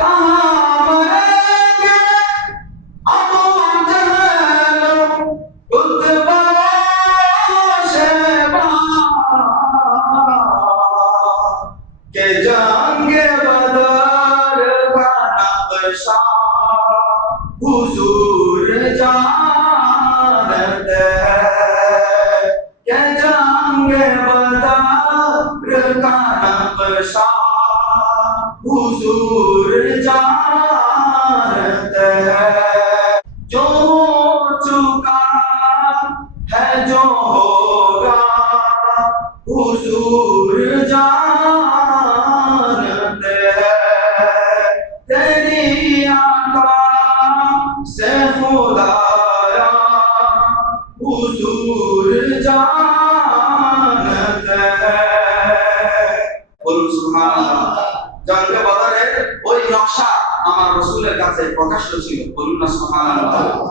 कहाँ मरेंगे अबू जहल उतबा शैबा के जंगे बदर का नक्शा हुजूर जानते हैं के जंगे बदर का नक्शा हुजूर जानते हैं। जो हो चुका है जो होगा हुजूर जानते हैं। तेरी आका से खुदाया हुजूर जानते हैं। बोलो सुभान अल्लाह। জঙ্গে বদরের ওই নকশা আমার রাসূলের কাছে প্রকাশ্য ছিল। বলুন না সুবহানাল্লাহ।